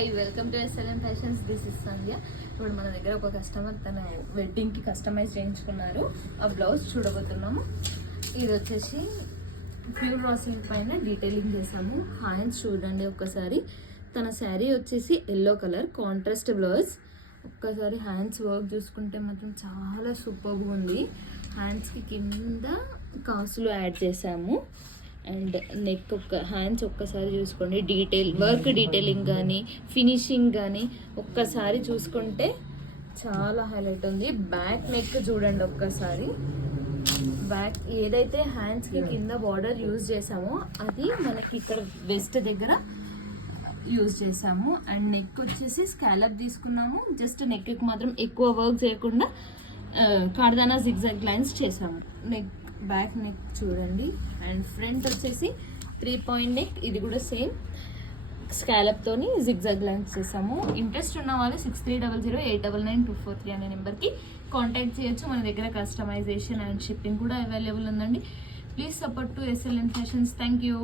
Hi welcome to SLM fashions. This is Sandhya. ఇప్పుడు మన దగ్గర ఒక కస్టమర్ తన వెడ్డింగ్కి కస్టమైజ్ చేయించుకున్నారు. ఆ బ్లౌజ్ చూడబోతున్నాము. ఇది వచ్చేసి ప్యూర్ రా సిల్క్ పైన డీటెయిలింగ్ చేసాము. హ్యాండ్స్ చూడండి ఒక్కసారి. తన శారీ వచ్చేసి ఎల్లో కలర్ కాంట్రాస్ట్ బ్లౌజ్. ఒక్కసారి హ్యాండ్స్ వర్క్ చూసుకుంటే మాత్రం చాలా సూపర్గా ఉంది. హ్యాండ్స్కి కింద కాసులు యాడ్ చేసాము. అండ్ నెక్ హ్యాండ్స్ ఒక్కసారి చూసుకోండి. డీటెయిలింగ్ కానీ ఫినిషింగ్ కానీ ఒక్కసారి చూసుకుంటే చాలా హైలైట్ ఉంది. బ్యాక్ నెక్ చూడండి ఒక్కసారి. బ్యాక్ ఏదైతే హ్యాండ్స్కి కింద బార్డర్ యూజ్ చేసామో అది మనకి ఇక్కడ వెస్ట్ దగ్గర యూజ్ చేసాము. అండ్ నెక్ వచ్చేసి స్కాలప్ తీసుకున్నాము. జస్ట్ నెక్కి మాత్రం ఎక్కువ వర్క్ చేయకుండా కార్దానా జిగ్జాగ్ లైన్స్ చేసాము. బ్యాక్ నెక్ చూడండి. అండ్ ఫ్రంట్ వచ్చేసి 3 పాయింట్ నెక్. ఇది కూడా సేమ్ స్కాలప్తోని జిగ్జాగ్ లైన్స్ చేసాము. ఇంట్రెస్ట్ ఉన్న వాళ్ళు 6300899243 అనే నెంబర్కి కాంటాక్ట్ చేయొచ్చు. మన దగ్గర కస్టమైజేషన్ అండ్ షిప్పింగ్ కూడా అవైలబుల్ ఉందండి. Please support to SLM fashions. Thank you.